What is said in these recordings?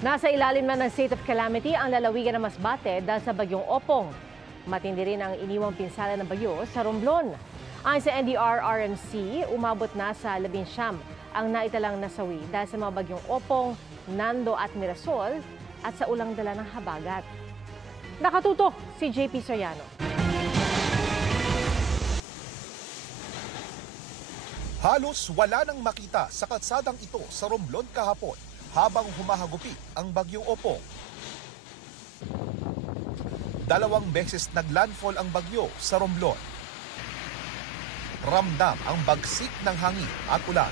Nasa ilalim na ng state of calamity ang lalawigan ng Masbate dahil sa bagyong Opong. Matindi rin ang iniwang pinsala ng bagyo sa Romblon. Ayon sa NDRRMC, umabot na sa 19 ang naitalang nasawi dahil sa mga bagyong Opong, Nando at Mirasol at sa ulang dala ng habagat. Nakatutok si JP Soriano. Halos wala nang makita sa kalsadang ito sa Romblon kahapon habang humahagupit ang bagyong Opong. 2 beses naglandfall ang bagyo sa Romblon. Ramdam ang bagsik ng hangin at ulan.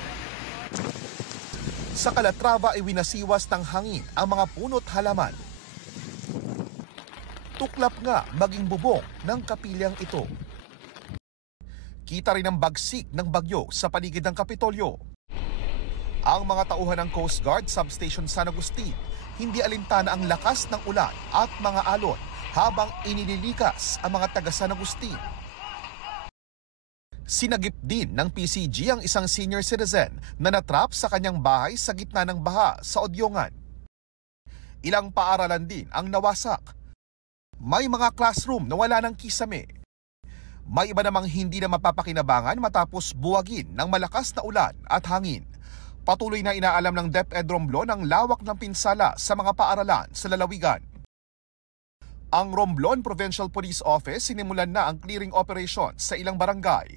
Sa Calatrava ay winasiwas ng hangin ang mga puno't halaman. Tuklap nga maging bubong ng kapilyang ito. Kita rin ang bagsik ng bagyo sa paligid ng Kapitolyo. Ang mga tauhan ng Coast Guard Substation San Agustin, hindi alintana ang lakas ng ulan at mga alon habang inililikas ang mga taga San Agustin. Sinagip din ng PCG ang isang senior citizen na natrap sa kanyang bahay sa gitna ng baha sa Odyongan. Ilang paaralan din ang nawasak. May mga classroom na wala ng kisame. May iba namang hindi na mapapakinabangan matapos buwagin ng malakas na ulan at hangin. Patuloy na inaalam ng DepEd Romblon ang lawak ng pinsala sa mga paaralan sa lalawigan. Ang Romblon Provincial Police Office sinimulan na ang clearing operation sa ilang barangay.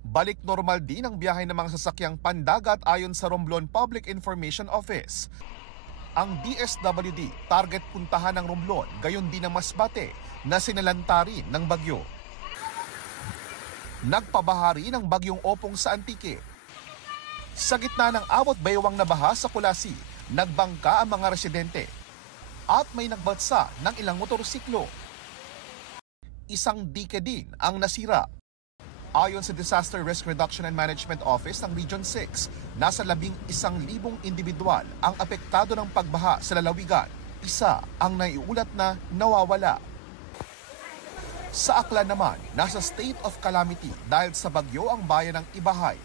Balik normal din ang biyahe ng mga sasakyang pandagat ayon sa Romblon Public Information Office. Ang DSWD target puntahan ng Romblon, gayon din ang Masbate na sinalanta rin ng bagyo. Nagpabahari ng bagyong Opong sa Antique. Sa gitna ng awat baywang na baha sa Kulasi, nagbangka ang mga residente at may nagbatsa ng ilang motorsiklo. Isang dike din ang nasira. Ayon sa Disaster Risk Reduction and Management Office ng Region 6, nasa 11,000 individual ang apektado ng pagbaha sa lalawigan. Isa ang naiulat na nawawala. Sa Aklan naman, nasa state of calamity dahil sa bagyo ang bayan ng Ibahay.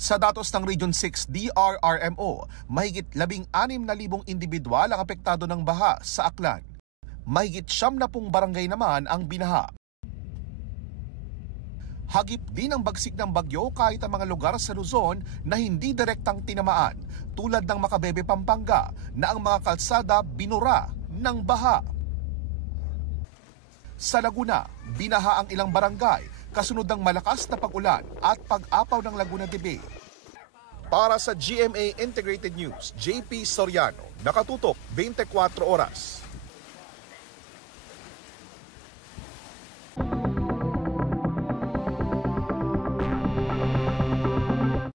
Sa datos ng Region 6 DRRMO, mahigit 16,000 individual ang apektado ng baha sa Aklan. Mahigit 70 barangay naman ang binaha. Hagip din ang bagsik ng bagyo kahit ang mga lugar sa Luzon na hindi direktang tinamaan, tulad ng Macabebe, Pampanga, na ang mga kalsada binura ng baha. Sa Laguna, binaha ang ilang barangay kasunod ng malakas na pag-ulan at pag-apaw ng Laguna de Bay. Para sa GMA Integrated News, JP Soriano, nakatutok 24 oras.